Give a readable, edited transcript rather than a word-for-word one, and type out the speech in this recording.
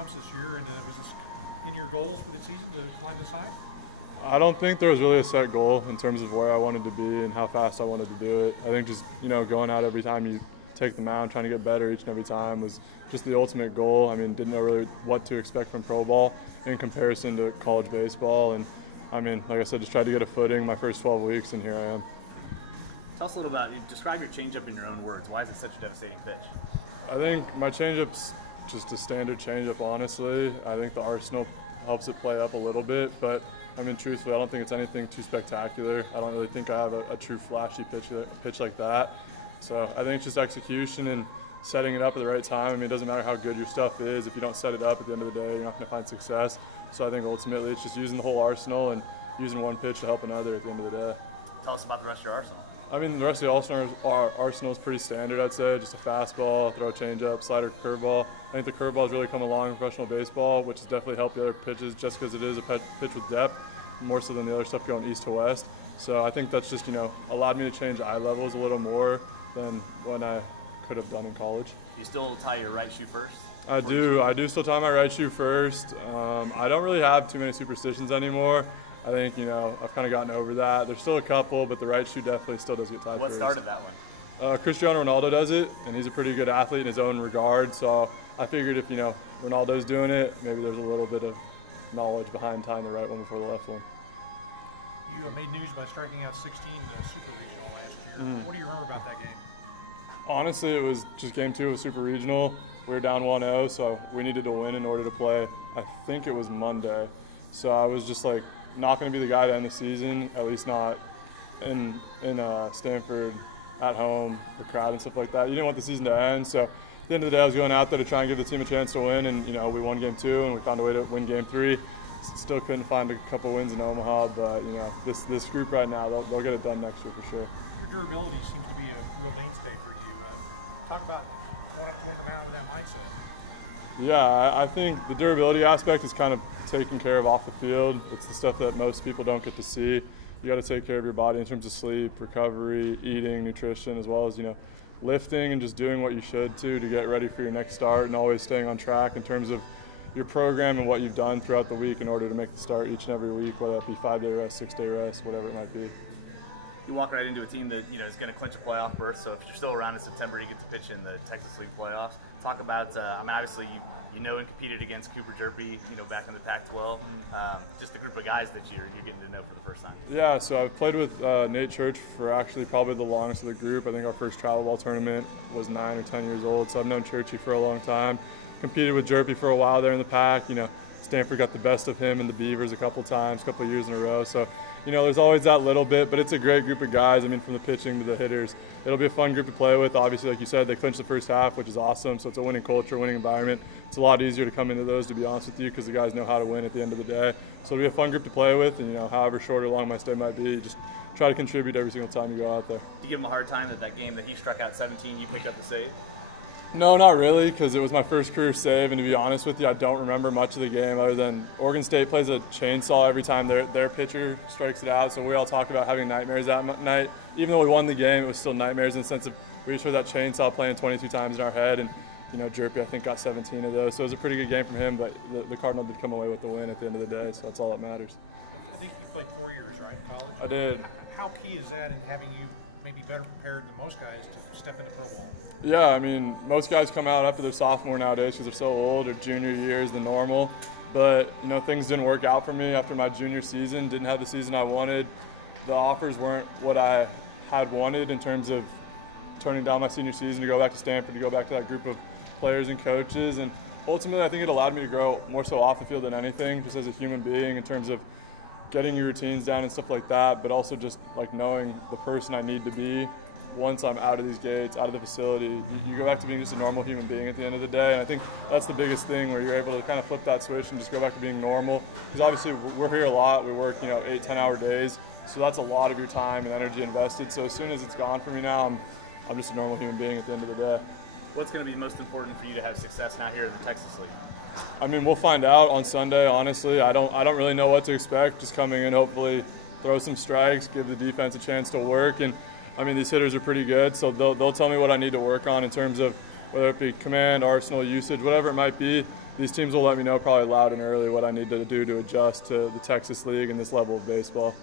jumps this year, and was this in your goals for the season to climb this high? I don't think there was really a set goal in terms of where I wanted to be and how fast I wanted to do it. I think just, going out every time you take the mound, trying to get better each and every time was just the ultimate goal. I mean, didn't know really what to expect from pro ball in comparison to college baseball. And, I mean, like I said, just tried to get a footing my first 12 weeks, and here I am. Tell us a little about, describe your changeup in your own words. Why is it such a devastating pitch? I think my changeup's just a standard changeup, honestly. I think the arsenal helps it play up a little bit, but I mean, truthfully, I don't think it's anything too spectacular. I don't really think I have a true flashy pitch like that. So I think it's just execution and setting it up at the right time. I mean, it doesn't matter how good your stuff is. If you don't set it up at the end of the day, you're not going to find success. So I think ultimately it's just using the whole arsenal and using one pitch to help another at the end of the day. Tell us about the rest of your arsenal. I mean, the rest of the arsenal is pretty standard, I'd say. Just a fastball, throw a changeup, slider, curveball. I think the curveball has really come along in professional baseball, which has definitely helped the other pitches just because it is a pitch with depth, more so than the other stuff going east to west. So I think that's just, allowed me to change eye levels a little more than when I could have done in college. You still tie your right shoe first? I do still tie my right shoe first. I don't really have too many superstitions anymore. I think, I've kind of gotten over that. There's still a couple, but the right shoe definitely still does get tied first. What started that one? Cristiano Ronaldo does it, and he's a pretty good athlete in his own regard. So I figured if, Ronaldo's doing it, maybe there's a little bit of knowledge behind tying the right one before the left one. You made news by striking out 16 in the Super Regional last year. What do you remember about that game? Honestly, it was just game 2 of Super Regional. We were down 1-0, so we needed to win in order to play. I think it was Monday. So I was just like, not going to be the guy to end the season, at least not in Stanford, at home, the crowd and stuff like that. You didn't want the season to end, so at the end of the day, I was going out there to try and give the team a chance to win, and we won game 2, and we found a way to win game 3. Still couldn't find a couple wins in Omaha, but this group right now, they'll get it done next year for sure. Your durability seems to be a real mainstay for you. Talk about going up to the mound with that mindset. Yeah, I think the durability aspect is kind of taken care of off the field. It's the stuff that most people don't get to see. You got to take care of your body in terms of sleep, recovery, eating, nutrition, as well as lifting and just doing what you should to get ready for your next start, and always staying on track in terms of your program and what you've done throughout the week in order to make the start each and every week, whether that be 5-day rest, 6-day rest, whatever it might be. You walk right into a team that is going to clinch a playoff berth. So if you're still around in September, you get to pitch in the Texas League playoffs. Talk about, obviously you and competed against Cooper Jerpy, back in the Pac-12. Just the group of guys that you're getting to know for the first time. Yeah, so I've played with Nate Church for actually probably the longest of the group. I think our first travel ball tournament was 9 or 10 years old, so I've known Churchy for a long time. Competed with Jerpy for a while there in the Pac. Stanford got the best of him and the Beavers a couple years in a row. So, there's always that little bit, but it's a great group of guys. I mean, from the pitching to the hitters, it'll be a fun group to play with. Obviously, like you said, they clinched the first half, which is awesome. So it's a winning culture, winning environment. It's a lot easier to come into those, to be honest with you, because the guys know how to win at the end of the day. So it'll be a fun group to play with, and however short or long my stay might be, just try to contribute every single time you go out there. Do you give him a hard time that game that he struck out 17, you picked up the save? No, not really, because it was my first career save, and to be honest with you, I don't remember much of the game other than Oregon State plays a chainsaw every time their pitcher strikes it out, so we all talk about having nightmares that night. Even though we won the game, it was still nightmares in the sense of we just heard that chainsaw playing 22 times in our head, and Jerpy, I think, got 17 of those, so it was a pretty good game from him, but the Cardinal did come away with the win at the end of the day, so that's all that matters. I think you played 4 years, right, in college? I did. How key is that in having you maybe better prepared than most guys to step into pro ball? Yeah, I mean, most guys come out after their sophomore nowadays because they're so old, or junior year is the normal. But, things didn't work out for me after my junior season, didn't have the season I wanted. The offers weren't what I had wanted in terms of turning down my senior season to go back to Stanford, to go back to that group of players and coaches. And ultimately, I think it allowed me to grow more so off the field than anything, just as a human being in terms of getting your routines down and stuff like that, but also just like knowing the person I need to be once I'm out of these gates, out of the facility. You go back to being just a normal human being at the end of the day, and I think that's the biggest thing, where you're able to kind of flip that switch and just go back to being normal. Because obviously we're here a lot, we work 8-10 hour days, so that's a lot of your time and energy invested. So as soon as it's gone for me now, I'm just a normal human being at the end of the day. What's going to be most important for you to have success now here in the Texas League? I mean, we'll find out on Sunday, honestly. I don't really know what to expect. Just coming in, hopefully throw some strikes, give the defense a chance to work. And I mean, these hitters are pretty good, so they'll tell me what I need to work on in terms of whether it be command, arsenal, usage, whatever it might be. These teams will let me know probably loud and early what I need to do to adjust to the Texas League and this level of baseball.